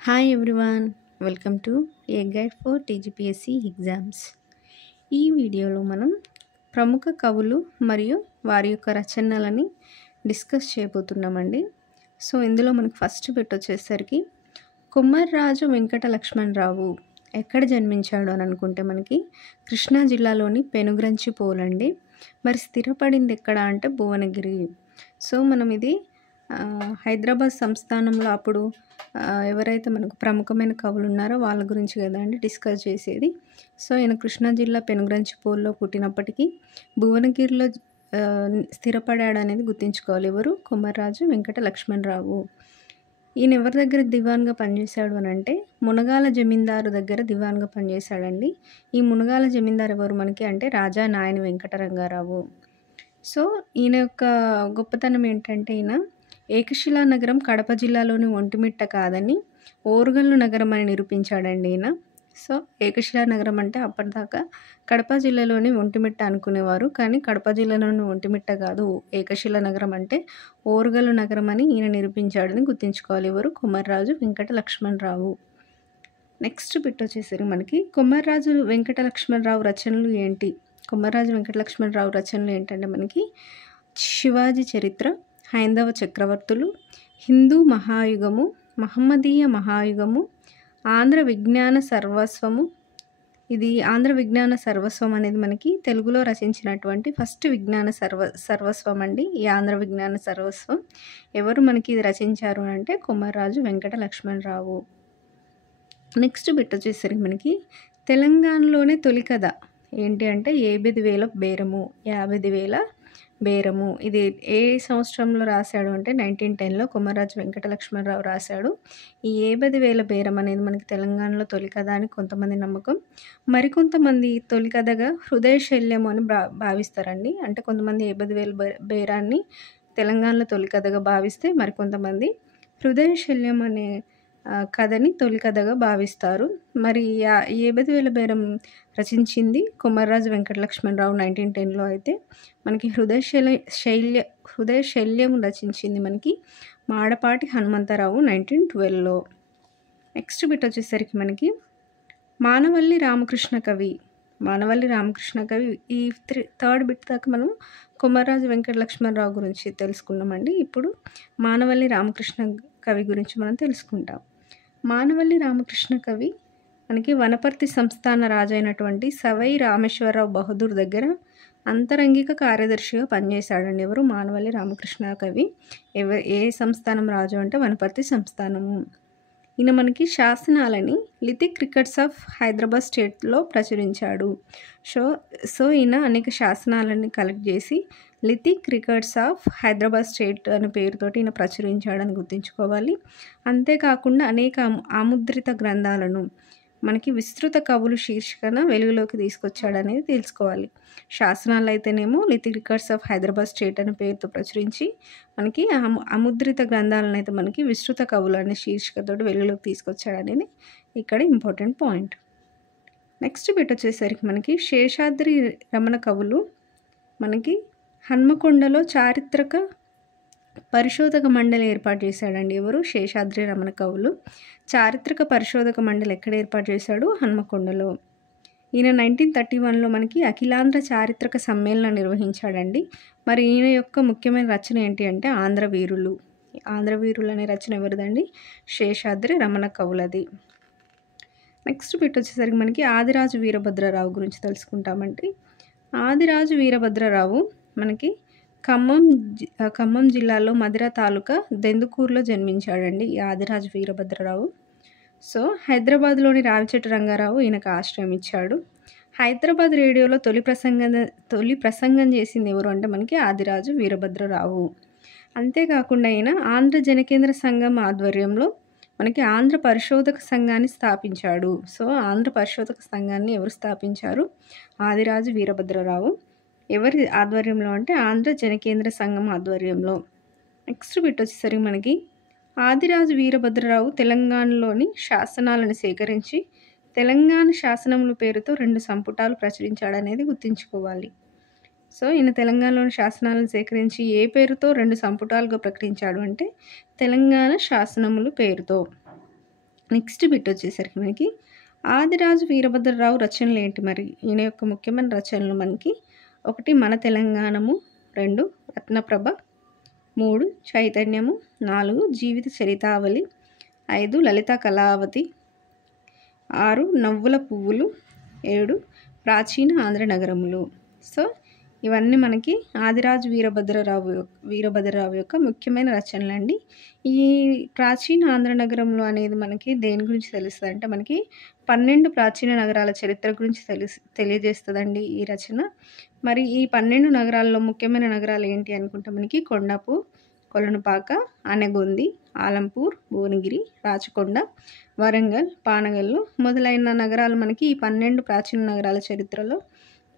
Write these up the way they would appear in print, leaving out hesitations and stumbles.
Hi everyone, welcome to A guide for TGPSC exams. ఈ వీడియోలో మనం ప్రముఖ కవులు మరియు వారి యొక్క రచనలని డిస్కస్ చేయబోతున్నామండి. సో ఇందులో మనకు ఫస్ట్ బిట్ వచ్చేసరికి కొమర్రాజు వెంకట లక్ష్మణరావు ఎక్కడ జన్మించాడు అని అనుకుంటే మనకి కృష్ణా జిల్లాలోని పెనుగ్రంచిపోలండి. మరి స్థిరపడింది ఎక్కడ అంటే భువనగిరి. సో మనం ఇది హైదరాబాద్ సంస్థానంలో అప్పుడు ఎవరైతే మనకు ప్రముఖమైన కవులు ఉన్నారో వాళ్ళ గురించి కదా అండి డిస్కస్ చేసేది. సో ఈయన కృష్ణా జిల్లా పెనుగ్రంచిపోల్లో పుట్టినప్పటికీ భువనగిరిలో స్థిరపడాడు అనేది గుర్తుంచుకోవాలి. ఎవరు? కొమర్రాజు వెంకట లక్ష్మణరావు. ఈయన ఎవరి దగ్గర దివాన్గా పనిచేశాడు అని అంటే మునగాల జమీందారు దగ్గర దివాన్గా పనిచేశాడండి. ఈ మునగాల జమీందారు ఎవరు మనకి అంటే రాజా నాయని వెంకటరంగారావు. సో ఈయన యొక్క గొప్పతనం ఏంటంటే ఈయన ఏకశిలా నగరం కడప జిల్లాలోని ఒంటిమిట్ట కాదని ఓరుగల్లు నగరం అని నిరూపించాడండి ఈయన. సో ఏకశిలా నగరం అంటే అప్పటిదాకా కడప జిల్లాలోని ఒంటిమిట్ట అనుకునేవారు, కానీ కడప జిల్లాలోని ఒంటిమిట్ట కాదు, ఏకశిలా నగరం అంటే ఓరుగల్లు నగరం అని ఈయన నిరూపించాడని గుర్తుంచుకోవాలి. ఎవరు? కొమర్రాజు వెంకట లక్ష్మణరావు. నెక్స్ట్ బిట్ వచ్చేసరికి మనకి కొమర్రాజు వెంకట లక్ష్మణరావు రచనలు ఏంటి? కొమర్రాజు వెంకట లక్ష్మణరావు రచనలు ఏంటంటే మనకి శివాజీ చరిత్ర, హైందవ చక్రవర్తులు, హిందూ మహాయుగము, మహమ్మదీయ మహాయుగము, ఆంధ్ర విజ్ఞాన సర్వస్వము. ఇది ఆంధ్ర విజ్ఞాన సర్వస్వం అనేది మనకి తెలుగులో రచించినటువంటి ఫస్ట్ విజ్ఞాన సర్వస్వం అండి. ఈ ఆంధ్ర విజ్ఞాన సర్వస్వం ఎవరు మనకి ఇది రచించారు అంటే కొమర్రాజు వెంకట లక్ష్మణరావు. నెక్స్ట్ బిట్ వచ్చేసరికి మనకి తెలంగాణలోనే తొలి కథ ఏంటి అంటే 50,000 బేరము, 50,000 బేరము. ఇది ఏ సంవత్సరంలో రాశాడు అంటే 1910లో కొమర్రాజు వెంకట లక్ష్మణరావు రాశాడు. ఈ 50,000 బేరం అనేది మనకి తెలంగాణలో తొలి కథ అని కొంతమంది నమ్మకం. మరికొంతమంది తొలి కథగా హృదయ శల్యము అని భావిస్తారండి. అంటే కొంతమంది 50,000 బేరాన్ని తెలంగాణలో తొలి కథగా భావిస్తే మరికొంతమంది హృదయ శల్యం అనే కథని తొలి కథగా భావిస్తారు. మరి 50,000 బేరం రచించింది కొమర్రాజు వెంకట లక్ష్మణరావు 1910లో అయితే మనకి హృదయ శల్యం రచించింది మనకి మాడపాటి హనుమంతరావు 1912లో. నెక్స్ట్ బిట్ వచ్చేసరికి మనకి మానవల్లి రామకృష్ణ కవి. మానవల్లి రామకృష్ణ కవి ఈ థర్డ్ బిట్ దాకా మనం కొమర్రాజు వెంకట లక్ష్మణరావు గురించి తెలుసుకున్నామండి. ఇప్పుడు మానవల్లి రామకృష్ణ కవి గురించి మనం తెలుసుకుంటాం. మానవల్లి రామకృష్ణ కవి మనకి వనపర్తి సంస్థాన రాజు అయినటువంటి సవై రామేశ్వరరావు బహదూర్ దగ్గర అంతరంగిక కార్యదర్శిగా పనిచేశాడండి. ఎవరు? మానవల్లి రామకృష్ణ కవి. ఏ సంస్థానం రాజు అంటే వనపర్తి సంస్థానము. ఈయన మనకి శాసనాలని లిథిక్ రికార్డ్స్ ఆఫ్ హైదరాబాద్ స్టేట్లో ప్రచురించాడు. సో ఈయన అనేక శాసనాలని కలెక్ట్ చేసి lithic records of Hyderabad state అనే పేరుతోటి ఈయన ప్రచురించాడని గుర్తుంచుకోవాలి. అంతేకాకుండా అనేక ఆముద్రిత గ్రంథాలను మనకి విస్తృత కవులు శీర్షికన వెలుగులోకి తీసుకొచ్చాడనేది తెలుసుకోవాలి. శాసనాలు అయితేనేమో lithic records of Hyderabad state అనే పేరుతో ప్రచురించి మనకి అముద్రిత గ్రంథాలను అయితే మనకి విస్తృత కవులు అనే శీర్షికతోటి వెలుగులోకి తీసుకొచ్చాడనేది ఇక్కడ ఇంపార్టెంట్ పాయింట్. నెక్స్ట్ బిట్ వచ్చేసరికి మనకి శేషాద్రి రమణ కవులు మనకి హన్మకొండలో చారిత్రక పరిశోధక మండలి ఏర్పాటు చేశాడండి. ఎవరు? శేషాద్రి రమణ కవులు చారిత్రక పరిశోధక మండలి ఎక్కడ ఏర్పాటు చేశాడు? హన్మకొండలో. ఈయన 1931లో మనకి అఖిలాంధ్ర చారిత్రక సమ్మేళనం నిర్వహించాడండి. మరి ఈయన యొక్క ముఖ్యమైన రచన ఏంటి అంటే ఆంధ్రవీరులు. ఆంధ్రవీరులు అనే రచన ఎవరిదండి? శేషాద్రి రమణ కవులది. నెక్స్ట్ బిట్ వచ్చేసరికి మనకి ఆదిరాజు వీరభద్రరావు గురించి తెలుసుకుంటామండి. ఆదిరాజు వీరభద్రరావు మనకి ఖమ్మం జిల్లాలో మధిర తాలూకా దెందుకూరులో జన్మించాడండి ఈ ఆదిరాజు వీరభద్రరావు. సో హైదరాబాద్లోని రావిచెట్టు రంగారావు ఈయనకు ఆశ్రయం ఇచ్చాడు. హైదరాబాద్ రేడియోలో తొలి ప్రసంగం చేసింది ఎవరు అంటే మనకి ఆదిరాజు వీరభద్రరావు. అంతేకాకుండా ఈయన ఆంధ్ర జనకేంద్ర సంఘం ఆధ్వర్యంలో మనకి ఆంధ్ర పరిశోధక సంఘాన్ని స్థాపించాడు. సో ఆంధ్ర పరిశోధక సంఘాన్ని ఎవరు స్థాపించారు? ఆదిరాజు వీరభద్రరావు. ఎవరి ఆధ్వర్యంలో అంటే ఆంధ్ర జనకేంద్ర సంఘం ఆధ్వర్యంలో. నెక్స్ట్ బిట్ వచ్చేసరికి మనకి ఆదిరాజు వీరభద్రరావు తెలంగాణలోని శాసనాలను సేకరించి తెలంగాణ శాసనముల పేరుతో 2 సంపుటాలు ప్రచురించాడనేది గుర్తుంచుకోవాలి. సో ఈయన తెలంగాణలోని శాసనాలను సేకరించి ఏ పేరుతో 2 సంపుటాలుగా ప్రకటించాడు అంటే తెలంగాణ శాసనములు పేరుతో. నెక్స్ట్ బిట్ వచ్చేసరికి మనకి ఆదిరాజు వీరభద్రరావు రచనలు ఏంటి మరి? ఈయన యొక్క ముఖ్యమైన రచనలు మనకి 1 మన తెలంగాణము, 2 రత్నప్రభ, 3 చైతన్యము, 4 జీవిత చరితావళి, 5 లలిత కళావతి, 6 నవ్వుల పువ్వులు, 7 ప్రాచీన ఆంధ్ర నగరములు. సో ఇవన్నీ మనకి ఆదిరాజు వీరభద్రరావు యొక్క ముఖ్యమైన రచనలు అండి. ఈ ప్రాచీన ఆంధ్ర నగరంలో అనేది మనకి దేని గురించి తెలుస్తుంది అంటే మనకి 12 ప్రాచీన నగరాల చరిత్ర గురించి తెలియజేస్తుందండి ఈ రచన. మరి ఈ 12 నగరాల్లో ముఖ్యమైన నగరాలు ఏంటి అనుకుంటే మనకి కొండాపూర్, కొలనుపాక, అనగొంది, ఆలంపూర్, భువనగిరి, రాచకొండ, వరంగల్, పానగల్లు మొదలైన నగరాలు మనకి ఈ 12 ప్రాచీన నగరాల చరిత్రలో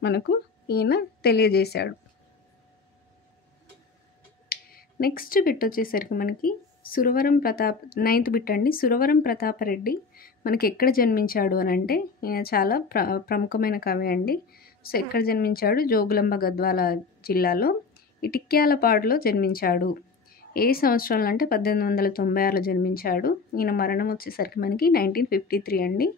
మనకు ఈయన తెలియజేశాడు. నెక్స్ట్ బిట్ వచ్చేసరికి మనకి సురవరం ప్రతాప్ 9th బిట్ అండి. సురవరం ప్రతాపరెడ్డి మనకి ఎక్కడ జన్మించాడు అని అంటే ఈయన చాలా ప్రముఖమైన కవి అండి. సో ఎక్కడ జన్మించాడు? జోగులాంబ గద్వాల జిల్లాలో ఇటిక్యాలపాడులో జన్మించాడు. ఏ సంవత్సరంలో అంటే 1896లో జన్మించాడు. ఈయన మరణం వచ్చేసరికి మనకి 1953 అండి.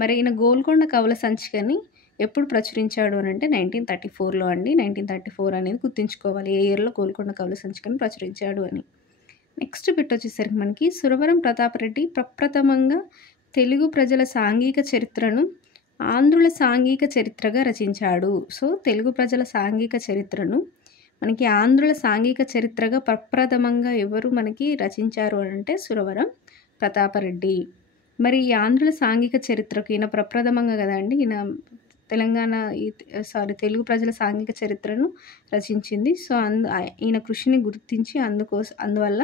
మరి ఈయన గోల్కొండ కవుల సంచికని ఎప్పుడు ప్రచురించాడు అని అంటే 1934లో అండి. 1934 అనేది గుర్తుంచుకోవాలి, ఏ ఇయర్లో గోల్కొండ కవుల సంచికను ప్రచురించాడు అని. నెక్స్ట్ బిట్ వచ్చేసరికి మనకి సురవరం ప్రతాపరెడ్డి ప్రప్రథమంగా తెలుగు ప్రజల సాంఘిక చరిత్రను ఆంధ్రుల సాంఘిక చరిత్రగా రచించాడు. సో తెలుగు ప్రజల సాంఘిక చరిత్రను మనకి ఆంధ్రుల సాంఘిక చరిత్రగా ప్రప్రథమంగా ఎవరు మనకి రచించారు అని అంటే సురవరం ప్రతాపరెడ్డి. మరి ఈ ఆంధ్రుల సాంఘిక చరిత్రకు ఈయన ప్రప్రథమంగా కదండి ఈయన తెలుగు ప్రజల సాంఘిక చరిత్రను రచించింది. సో ఈయన కృషిని గుర్తించి అందువల్ల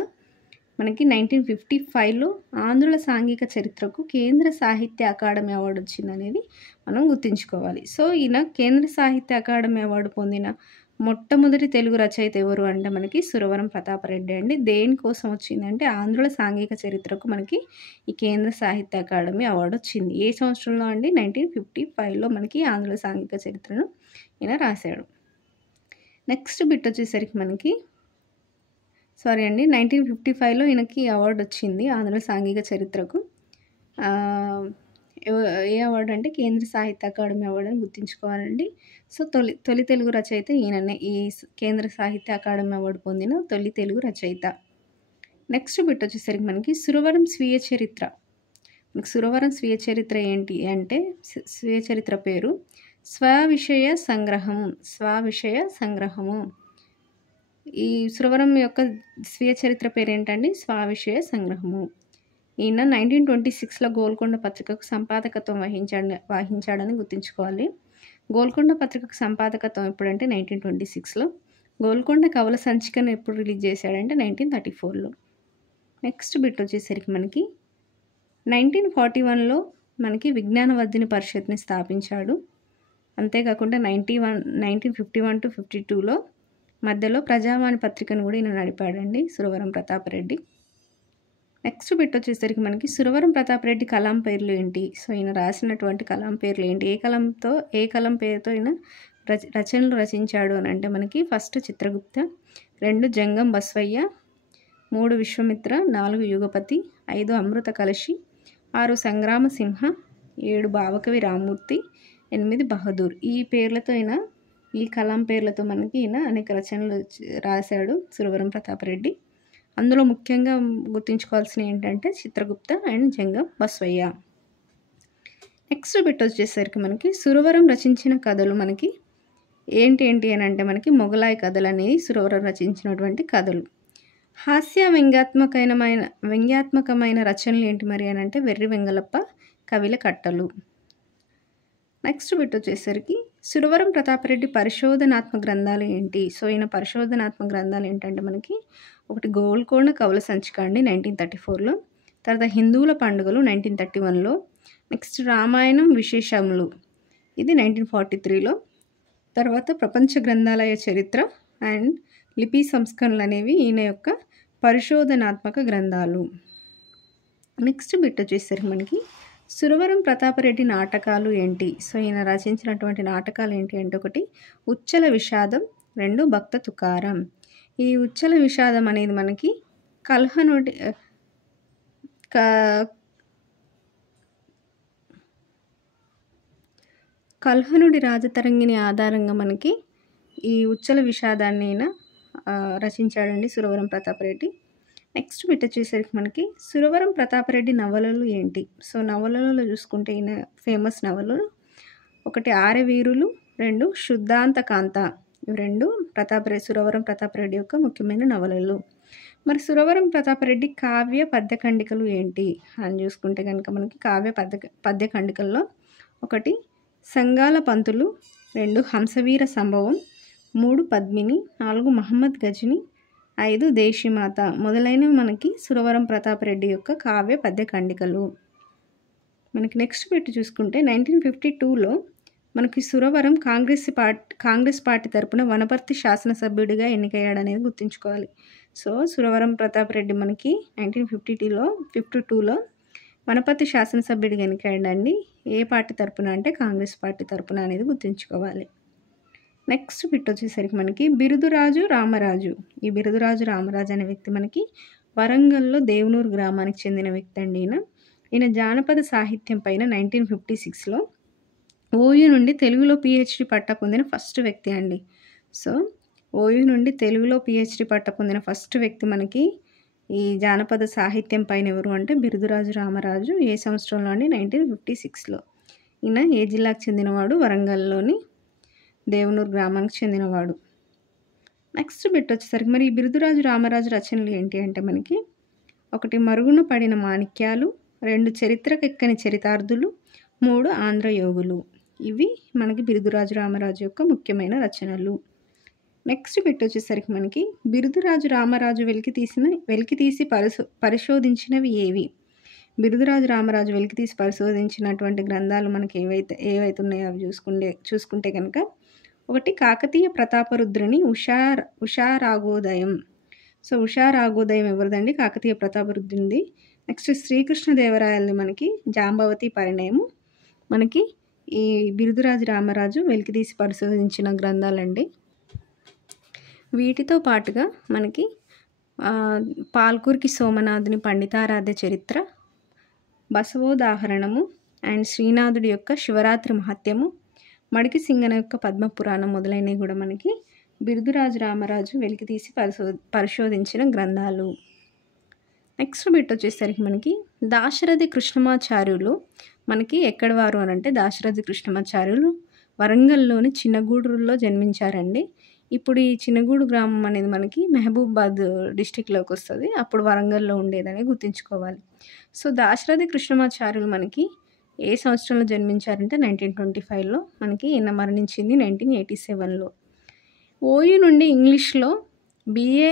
మనకి 1955లో ఆంధ్రుల సాంఘిక చరిత్రకు కేంద్ర సాహిత్య అకాడమీ అవార్డు వచ్చింది అనేది మనం గుర్తుంచుకోవాలి. సో ఈయన కేంద్ర సాహిత్య అకాడమీ అవార్డు పొందిన మొట్టమొదటి తెలుగు రచయిత ఎవరు అంటే మనకి సురవరం ప్రతాపరెడ్డి అండి. దేనికోసం వచ్చిందంటే ఆంధ్రుల సాంఘిక చరిత్రకు మనకి ఈ కేంద్ర సాహిత్య అకాడమీ అవార్డు వచ్చింది. ఏ సంవత్సరంలో అండి? 1955లో మనకి ఆంధ్రుల సాంఘిక చరిత్రను ఈయన రాశాడు. నెక్స్ట్ బిట్ వచ్చేసరికి మనకి 1955లో ఈయనకి అవార్డు వచ్చింది ఆంధ్రుల సాంఘిక చరిత్రకు. ఏ అవార్డు అంటే కేంద్ర సాహిత్య అకాడమీ అవార్డు అని గుర్తుంచుకోవాలండి. సో తొలి తెలుగు రచయిత ఈయననే, ఈ కేంద్ర సాహిత్య అకాడమీ అవార్డు పొందిన తొలి తెలుగు రచయిత. నెక్స్ట్ బిట్ వచ్చేసరికి మనకి సురవరం స్వీయ చరిత్ర. మనకి సురవరం స్వీయ చరిత్ర ఏంటి అంటే స్వీయ చరిత్ర పేరు స్వవిషయ సంగ్రహము. ఈ సురవరం యొక్క స్వీయ చరిత్ర పేరు ఏంటండి? స్వవిషయ సంగ్రహము. ఈయన 1926లో గోల్కొండ పత్రికకు సంపాదకత్వం వహించాడని గుర్తుంచుకోవాలి. గోల్కొండ పత్రికకు సంపాదకత్వం ఎప్పుడంటే 1926లో. గోల్కొండ కవుల సంచికను ఎప్పుడు రిలీజ్ చేశాడంటే 1934లో. నెక్స్ట్ బిట్ వచ్చేసరికి మనకి 1941లో మనకి విజ్ఞానవర్ధిని పరిషత్ని స్థాపించాడు. అంతేకాకుండా 1951 to 52లో మధ్యలో ప్రజావాణి పత్రికను కూడా ఈయన నడిపాడండి సురవరం ప్రతాపరెడ్డి. నెక్స్ట్ బిట్ వచ్చేసరికి మనకి సురవరం ప్రతాపరెడ్డి కలం పేర్లు ఏంటి? సో ఈయన రాసినటువంటి కలం పేర్లు ఏంటి? ఏ కలం పేరుతో ఈయన రచనలు రచించాడు అని అంటే మనకి ఫస్ట్ చిత్రగుప్త, 2 జంగం బస్వయ్య, 3 విశ్వమిత్ర, 4 యుగపతి, 5 అమృత కలశి, 6 సంగ్రామ సింహ, 7 భావకవి రామ్మూర్తి, 8 బహదూర్. ఈ పేర్లతో ఈ కలం పేర్లతో మనకి ఈయన అనేక రచనలు రాశాడు సురవరం ప్రతాపరెడ్డి. అందులో ముఖ్యంగా గుర్తుంచుకోవాల్సినవి ఏంటంటే Chitragupta and Jangam Baswayya. Next bit వచ్చేసరికి మనకి సురవరం రచించిన కథలు మనకి ఏంటి అని అంటే మనకి మొగలాయి కథలు అనేవి సురవరం రచించినటువంటి కథలు. హాస్య వ్యంగ్యాత్మకమైన రచనలు ఏంటి మరి అని అంటే వెర్రి వెంగళప్ప కవిల కట్టలు. నెక్స్ట్ బిట్ వచ్చేసరికి సురవరం ప్రతాపరెడ్డి పరిశోధనాత్మక గ్రంథాలు ఏంటి? సో ఈయన పరిశోధనాత్మక గ్రంథాలు ఏంటంటే మనకి ఒకటి గోల్కొండ కవుల సంచిక అండి 1934లో, తర్వాత హిందువుల పండుగలు 1931లో, నెక్స్ట్ రామాయణం విశేషములు ఇది 1943లో, తర్వాత ప్రపంచ గ్రంథాలయ చరిత్ర అండ్ లిపి సంస్కరణలు అనేవి ఈయన యొక్క పరిశోధనాత్మక గ్రంథాలు. నెక్స్ట్ బిట్ వచ్చేసరికి మనకి సురవరం ప్రతాపరెడ్డి నాటకాలు ఏంటి? సో ఈయన రచించినటువంటి నాటకాలు ఏంటి అంటే ఒకటి ఉచ్చల విషాదం, 2 భక్త తుకారం. ఈ ఉచ్చల విషాదం అనేది మనకి కల్హనుడి రాజతరంగిణి ఆధారంగా మనకి ఈ ఉచ్చల విషాదాన్ని ఈయన రచించాడండి సురవరం ప్రతాపరెడ్డి. నెక్స్ట్ బిట్ వచ్చేసరికి మనకి సురవరం ప్రతాపరెడ్డి నవలలు ఏంటి? సో నవలలలో చూసుకుంటే ఈయన ఫేమస్ నవలలు 1 ఆరవీరులు, 2 శుద్ధాంత కాంత. ఇవి 2 సురవరం ప్రతాపరెడ్డి యొక్క ముఖ్యమైన నవలలు. మరి సురవరం ప్రతాపరెడ్డి కావ్య పద్య ఖండికలు ఏంటి అని చూసుకుంటే కనుక మనకి కావ్య పద్య ఖండికల్లో 1 సంగాల పంతులు, 2 హంసవీర సంభవం, 3 పద్మిని, 4 మహమ్మద్ గజని, 5 దేశీమాత మొదలైనవి మనకి సురవరం ప్రతాపరెడ్డి యొక్క కావ్య పద్య ఖండికలు. మనకి నెక్స్ట్ పెట్టి చూసుకుంటే 1952లో మనకి సురవరం కాంగ్రెస్ పార్టీ తరపున వనపర్తి శాసనసభ్యుడిగా ఎన్నికయ్యాడనేది గుర్తుంచుకోవాలి. సో సురవరం ప్రతాపరెడ్డి మనకి 1952లో వనపర్తి శాసనసభ్యుడిగా ఎన్నికయ్యాడండి. ఏ పార్టీ తరపున అంటే కాంగ్రెస్ పార్టీ తరపున అనేది గుర్తుంచుకోవాలి. నెక్స్ట్ బిట్ వచ్చేసరికి మనకి బిరుదురాజు రామరాజు. ఈ బిరుదురాజు రామరాజు అనే వ్యక్తి మనకి వరంగల్లో దేవునూరు గ్రామానికి చెందిన వ్యక్తి అండి. ఈయన జానపద సాహిత్యం పైన 1956లో ఓయూ నుండి తెలుగులో PhD పట్టా పొందిన ఫస్ట్ వ్యక్తి అండి. సో ఓయూ నుండి తెలుగులో PhD పట్టా పొందిన ఫస్ట్ వ్యక్తి మనకి ఈ జానపద సాహిత్యం పైన ఎవరు అంటే బిరుదురాజు రామరాజు. ఏ సంవత్సరంలో అండి? 1956లో. ఈయన ఏ జిల్లాకు చెందినవాడు? వరంగల్లోని దేవునూరు గ్రామానికి చెందినవాడు. నెక్స్ట్ బిట్ వచ్చేసరికి మరి ఈ బిరుదురాజు రామరాజు రచనలు ఏంటి అంటే మనకి 1 మరుగున పడిన మాణిక్యాలు, 2 చరిత్రకెక్కని చరితార్థులు, 3 ఆంధ్రయోగులు. ఇవి మనకి బిరుదురాజు రామరాజు యొక్క ముఖ్యమైన రచనలు. నెక్స్ట్ బిట్ వచ్చేసరికి మనకి బిరుదురాజు రామరాజు వెలికితీసి పరిశోధించినవి ఏవి? బిరుదురాజు రామరాజు వెలికితీసి పరిశోధించినటువంటి గ్రంథాలు మనకి ఏవైతే ఉన్నాయో అవి చూసుకుంటే కనుక 1 కాకతీయ ప్రతాపరుద్రుని ఉషారాగోదయం. సో ఉషారాగోదయం ఎవరిదండి? కాకతీయ ప్రతాపరుద్రునిది. నెక్స్ట్ శ్రీకృష్ణదేవరాయలది మనకి జాంబవతి పరిణయము. మనకి ఈ బిరుదురాజు రామరాజు వెలికితీసి పరిశోధించిన గ్రంథాలండి. వీటితో పాటుగా మనకి పాల్కురికి సోమనాథుని పండితారాధ్య చరిత్ర, బసవోదాహరణము అండ్ శ్రీనాథుడి యొక్క శివరాత్రి మహత్యము, మడికి సింగన యొక్క పద్మపురాణం మొదలైనవి కూడా మనకి బిరుదురాజు రామరాజు వెలికితీసి పరిశోధించిన గ్రంథాలు. నెక్స్ట్ బిట్ వచ్చేసరికి మనకి దాశరథి కృష్ణమాచార్యులు మనకి ఎక్కడి వారు అని అంటే దాశరథి కృష్ణమాచార్యులు వరంగల్లోని చిన్నగూడూరులో జన్మించారండి. ఇప్పుడు ఈ చిన్నగూడు గ్రామం అనేది మనకి మహబూబాబాద్ డిస్టిక్లోకి వస్తుంది. అప్పుడు వరంగల్లో ఉండేదని గుర్తుంచుకోవాలి. సో దాశరథి కృష్ణమాచార్యులు మనకి ఏ సంవత్సరంలో జన్మించారంటే 1925లో. మనకి ఈయన మరణించింది 1987లో. ఓయూ నుండి ఇంగ్లీష్లో బిఏ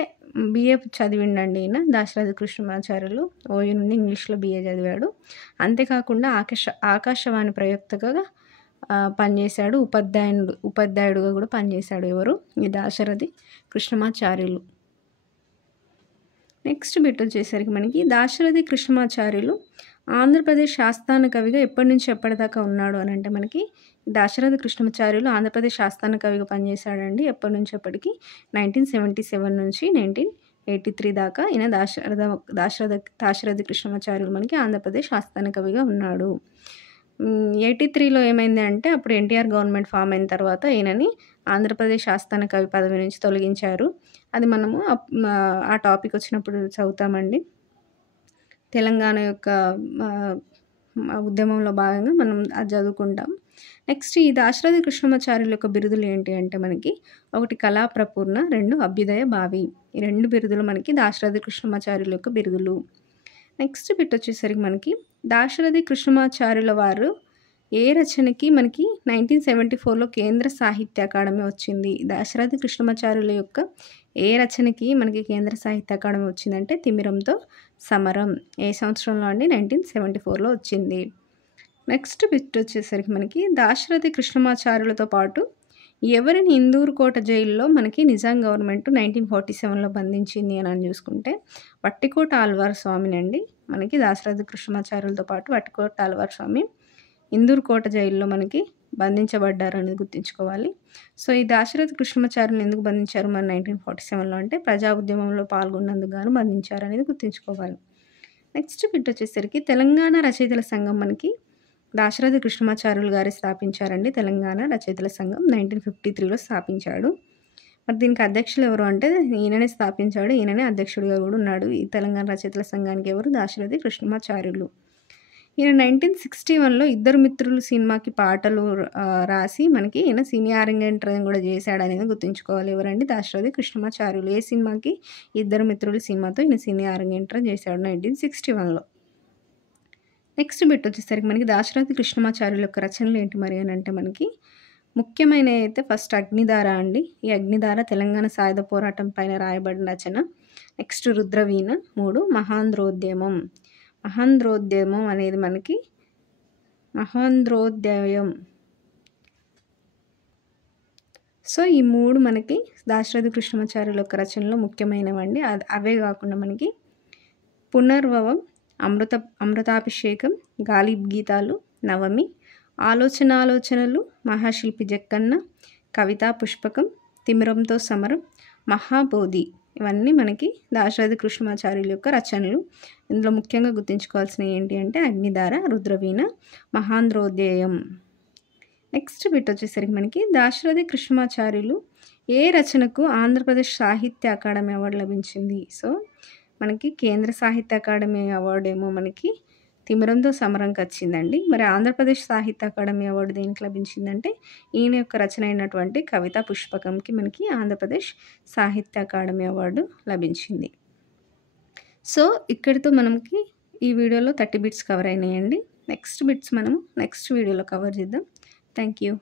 చదివిండండి ఈయన దాశరథి కృష్ణమాచార్యులు. ఓయూ నుండి ఇంగ్లీష్లో BA చదివాడు. అంతేకాకుండా ఆకాశవాణి ప్రయోక్తగా పనిచేశాడు. ఉపాధ్యాయుడుగా కూడా పనిచేశాడు. ఎవరు? ఈ దాశరథి కృష్ణమాచార్యులు. నెక్స్ట్ బిట్ వచ్చేసరికి మనకి దాశరథి కృష్ణమాచార్యులు ఆంధ్రప్రదేశ్ ఆస్థాన కవిగా ఎప్పటి నుంచి ఎప్పటిదాకా ఉన్నాడు అని అంటే మనకి దాశరథి కృష్ణమాచార్యులు ఆంధ్రప్రదేశ్ ఆస్థాన కవిగా పనిచేశాడండి. ఎప్పటి నుంచి ఎప్పటికి 1977 నుంచి 1983 దాకా ఈయన దాశరథి కృష్ణమాచార్యులు మనకి ఆంధ్రప్రదేశ్ ఆస్థాన కవిగా ఉన్నాడు. 83లో ఏమైంది అంటే అప్పుడు NTR గవర్నమెంట్ ఫామ్ అయిన తర్వాత ఈయనని ఆంధ్రప్రదేశ్ ఆస్థాన కవి పదవి నుంచి తొలగించారు. అది మనము ఆ టాపిక్ వచ్చినప్పుడు చదువుతామండి. తెలంగాణ యొక్క ఉద్యమంలో భాగంగా మనం అది చదువుకుంటాం. నెక్స్ట్ ఈ దాశరథి కృష్ణమాచార్యుల యొక్క బిరుదులు ఏంటి అంటే మనకి 1 కళాప్రపూర్ణ, 2 అభ్యుదయ భావి. ఈ 2 బిరుదులు మనకి దాశరథి కృష్ణమాచార్యుల యొక్క బిరుదులు. నెక్స్ట్ బిట్ వచ్చేసరికి మనకి దాశరథి కృష్ణమాచార్యుల వారు ఏ రచనకి మనకి 1974లో కేంద్ర సాహిత్య అకాడమీ వచ్చింది? దాశరథి కృష్ణమాచార్యుల యొక్క ఏ రచనకి మనకి కేంద్ర సాహిత్య అకాడమీ వచ్చిందంటే తిమిరంతో సమరం. ఏ సంవత్సరంలో అండి? 1974లో వచ్చింది. నెక్స్ట్ బిట్ వచ్చేసరికి మనకి దాశరథి కృష్ణమాచార్యులతో పాటు ఎవరిని ఇందూరు కోట జైల్లో మనకి నిజాం గవర్నమెంట్ 1947లో బంధించింది అని చూసుకుంటే వట్టికోట ఆళ్వార్ స్వామిని అండి. మనకి దాశరథి కృష్ణమాచార్యులతో పాటు వట్టికోట ఆళ్వార్ స్వామి ఇందూరు కోట జైల్లో మనకి బంధించబడ్డారు అనేది గుర్తుంచుకోవాలి. సో ఈ దాశరథి కృష్ణమాచార్యులను ఎందుకు బంధించారు మరి 1947లో అంటే ప్రజా ఉద్యమంలో పాల్గొన్నందుకు గాను బంధించారు అనేది గుర్తుంచుకోవాలి. నెక్స్ట్ బిట్ వచ్చేసరికి తెలంగాణ రచయితల సంఘం మనకి దాశరథి కృష్ణమాచార్యులు గారు స్థాపించారండి. తెలంగాణ రచయితల సంఘం 1953లో స్థాపించాడు. మరి దీనికి అధ్యక్షులు ఎవరు అంటే ఈయననే స్థాపించాడు. ఈయననే అధ్యక్షుడిగా కూడా ఉన్నాడు. ఈ తెలంగాణ రచయితల సంఘానికి ఎవరు? దాశరథి కృష్ణమాచార్యులు. ఈయన 1961లో ఇద్దరు మిత్రులు సినిమాకి పాటలు రాసి మనకి ఈయన సినీ అరంగేట్రం కూడా చేశాడనేది గుర్తుంచుకోవాలి. ఎవరండి? దాశరథి కృష్ణమాచార్యులు. ఏ సినిమాకి? ఇద్దరు మిత్రులు సినిమాతో ఈయన సినీ అరంగేట్రం చేశాడు 1961లో. నెక్స్ట్ బిట్ వచ్చేసరికి మనకి దాశరథి కృష్ణమాచార్యుల యొక్క రచనలు ఏంటి మరి అని అంటే మనకి ముఖ్యమైన అయితే ఫస్ట్ అగ్నిధార అండి. ఈ అగ్నిధార తెలంగాణ సాయుధ పోరాటం పైన రాయబడిన రచన. నెక్స్ట్ రుద్రవీణ. 3 మహాంధ్రోద్యమం. మహాంధ్రోద్యమం అనేది మనకి మహాంధ్రోదయం. సో ఈ 3 మనకి దాశరథి కృష్ణమాచార్యుల యొక్క రచనలో ముఖ్యమైనవండి. అవే కాకుండా మనకి పునర్వవం, అమృతాభిషేకం, గాలిబ్ గీతాలు, నవమి, ఆలోచనలు, మహాశిల్పి జక్కన్న, కవితా పుష్పకం, తిమిరంతో సమరం, మహాబోధి ఇవన్నీ మనకి దాశరథి కృష్ణమాచార్యుల యొక్క రచనలు. ఇందులో ముఖ్యంగా గుర్తుంచుకోవాల్సినవి ఏంటి అంటే అగ్నిధార, రుద్రవీణ, మహాంధ్రోదయం. నెక్స్ట్ బిట్ వచ్చేసరికి మనకి దాశరథి కృష్ణమాచార్యులు ఏ రచనకు ఆంధ్రప్రదేశ్ సాహిత్య అకాడమీ అవార్డు లభించింది? సో మనకి కేంద్ర సాహిత్య అకాడమీ అవార్డు ఏమో మనకి తిమిరంతో సమరంకి వచ్చిందండి. మరి ఆంధ్రప్రదేశ్ సాహిత్య అకాడమీ అవార్డు దేనికి లభించిందంటే ఈయన యొక్క రచన అయినటువంటి కవితా పుష్పకంకి మనకి ఆంధ్రప్రదేశ్ సాహిత్య అకాడమీ అవార్డు లభించింది. సో ఇక్కడితో మనకి ఈ వీడియోలో 30 బిట్స్ కవర్ అయినాయండి. నెక్స్ట్ బిట్స్ మనము నెక్స్ట్ వీడియోలో కవర్ చేద్దాం. Thank you.